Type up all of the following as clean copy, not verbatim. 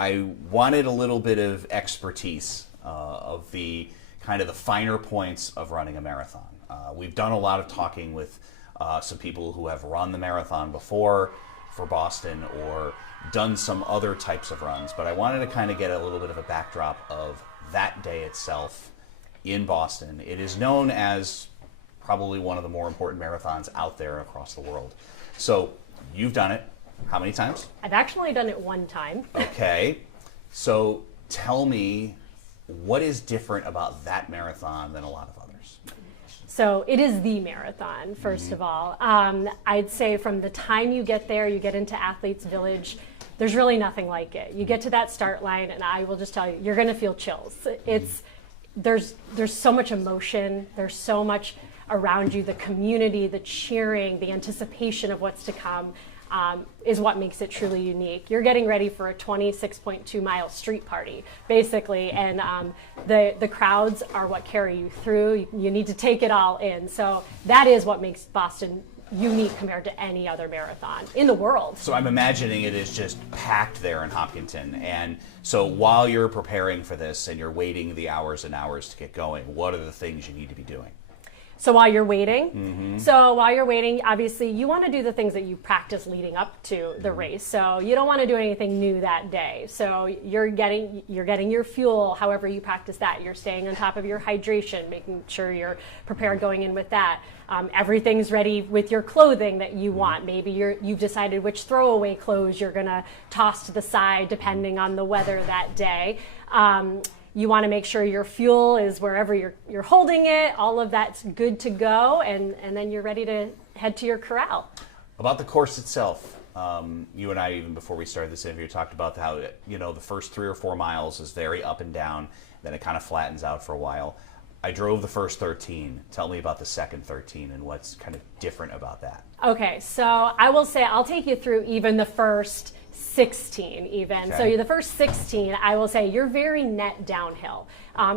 I wanted a little bit of expertise of the kind of the finer points of running a marathon. We've done a lot of talking with some people who have run the marathon before for Boston or done some other types of runs, but I wanted to kind of get a little bit of a backdrop of that day itself in Boston. It is known as probably one of the more important marathons out there across the world. So you've done it how many times? I've actually done it one time. Okay, so tell me, what is different about that marathon than a lot of others? So it is the marathon, first of all. I'd say from the time you get there, you get into Athletes Village, there's really nothing like it. You get to that start line, and I will just tell you, you're going to feel chills. There's so much emotion. There's so much around you. The community, the cheering, the anticipation of what's to come is what makes it truly unique. You're getting ready for a 26.2 mile street party, basically, and the crowds are what carry you through. You need to take it all in. So that is what makes Boston unique compared to any other marathon in the world. So I'm imagining it is just packed there in Hopkinton. And so while you're preparing for this and you're waiting the hours and hours to get going, what are the things you need to be doing? So while you're waiting, obviously you want to do the things that you practice leading up to the race. So you don't want to do anything new that day. So you're getting your fuel, however you practice that. You're staying on top of your hydration, making sure you're prepared going in with that. Everything's ready with your clothing that you want. Maybe you've decided which throwaway clothes you're going to toss to the side depending on the weather that day. You want to make sure your fuel is wherever you're holding it. All of that's good to go, and then you're ready to head to your corral. About the course itself, you and I, even before we started this interview, talked about how the first 3 or 4 miles is very up and down, then it kind of flattens out for a while. I drove the first 13. Tell me about the second 13 and what's kind of different about that. Okay, so I will say I'll take you through even the first 16 even. Okay. So the first 16, I will say you're very net downhill.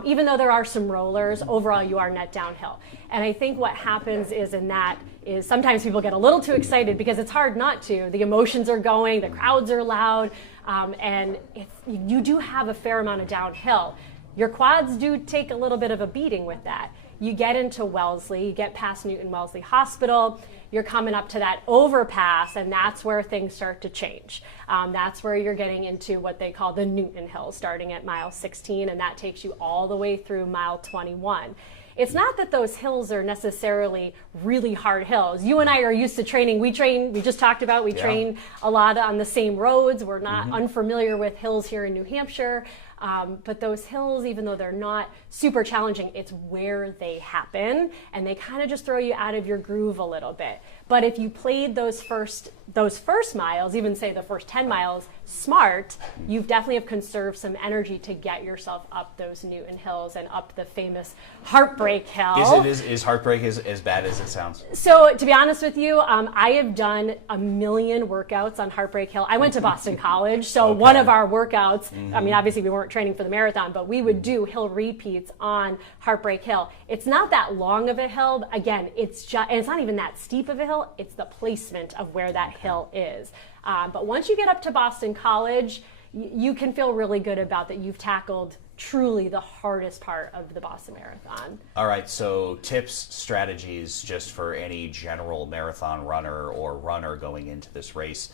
Even though there are some rollers, overall you are net downhill. And I think what happens is sometimes people get a little too excited because it's hard not to. The emotions are going, the crowds are loud, and you do have a fair amount of downhill. Your quads do take a little bit of a beating with that. You get into Wellesley, you get past Newton Wellesley Hospital, you're coming up to that overpass, and that's where things start to change. That's where you're getting into what they call the Newton Hill, starting at mile 16, and that takes you all the way through mile 21. It's not that those hills are necessarily really hard hills. You and I are used to training. We just talked about, train a lot on the same roads. We're not unfamiliar with hills here in New Hampshire. But those hills, even though they're not super challenging, it's where they happen, and they kind of just throw you out of your groove a little bit. But if you played those first miles, even say the first 10 miles, smart, you definitely have conserved some energy to get yourself up those Newton Hills and up the famous Heartbreak Hill. Is Heartbreak as bad as it sounds? So to be honest with you, I have done a million workouts on Heartbreak Hill. I went to Boston College, so one of our workouts, I mean, obviously we weren't training for the marathon, but we would do hill repeats on Heartbreak Hill. It's not that long of a hill. Again, it's not even that steep of a hill. It's the placement of where that hill is. But once you get up to Boston College, you can feel really good about that you've tackled truly the hardest part of the Boston Marathon. All right, so tips, strategies, just for any general marathon runner or runner going into this race,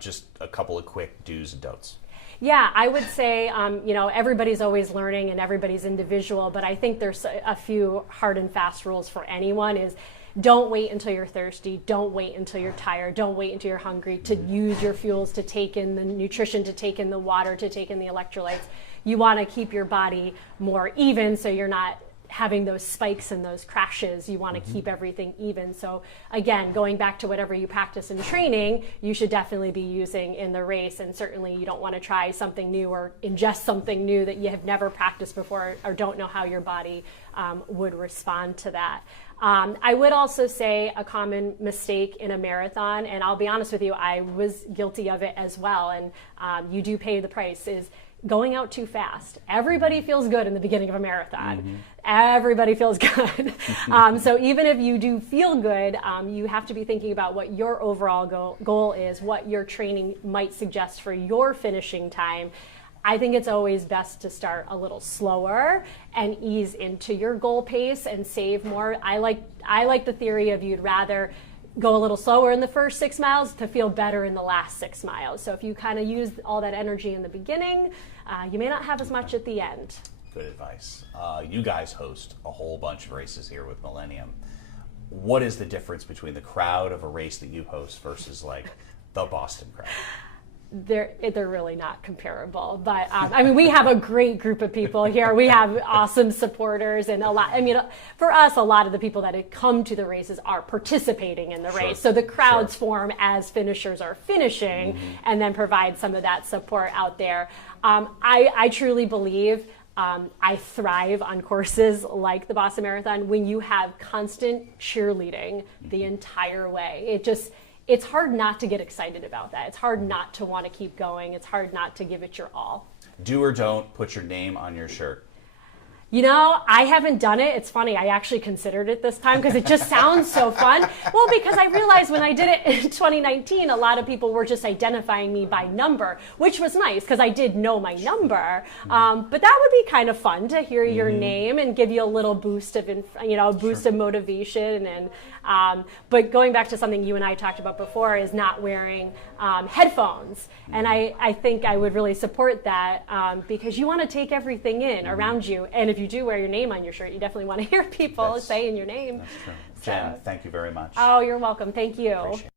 just a couple of quick do's and don'ts. Yeah, I would say, everybody's always learning and everybody's individual, but I think there's a few hard and fast rules for anyone is don't wait until you're thirsty, don't wait until you're tired, don't wait until you're hungry to use your fuels, to take in the nutrition, to take in the water, to take in the electrolytes. You want to keep your body more even so you're not having those spikes and those crashes. You want to keep everything even. So again, going back to whatever you practice in training, you should definitely be using in the race, and certainly you don't want to try something new or ingest something new that you have never practiced before or don't know how your body would respond to that. I would also say a common mistake in a marathon, and I'll be honest with you, I was guilty of it as well, and you do pay the price, is going out too fast. Everybody feels good in the beginning of a marathon. Everybody feels good. So even if you do feel good, you have to be thinking about what your overall goal is, what your training might suggest for your finishing time. I think it's always best to start a little slower and ease into your goal pace and save more. I like the theory of you'd rather go a little slower in the first 6 miles to feel better in the last 6 miles. So if you kind of use all that energy in the beginning, you may not have as much at the end. Good advice. You guys host a whole bunch of races here with Millennium. What is the difference between the crowd of a race that you host versus like the Boston crowd? They're really not comparable, but I mean, we have a great group of people here. We have awesome supporters, and for us, a lot of the people that come to the races are participating in the race. So the crowds form as finishers are finishing, and then provide some of that support out there. I truly believe I thrive on courses like the Boston Marathon when you have constant cheerleading the entire way. It's hard not to get excited about that. It's hard not to want to keep going. It's hard not to give it your all. Do or don't put your name on your shirt. You know, I haven't done it. It's funny. I actually considered it this time because it just sounds so fun. Well, because I realized when I did it in 2019, a lot of people were just identifying me by number, which was nice because I did know my number. But that would be kind of fun to hear your name and give you a little boost of, of motivation. And but going back to something you and I talked about before is not wearing headphones. And I think I would really support that because you want to take everything in around you. And if you do wear your name on your shirt, you definitely want to hear people saying your name. That's true. Jen, thank you very much. Oh, you're welcome. Thank you. Appreciate it.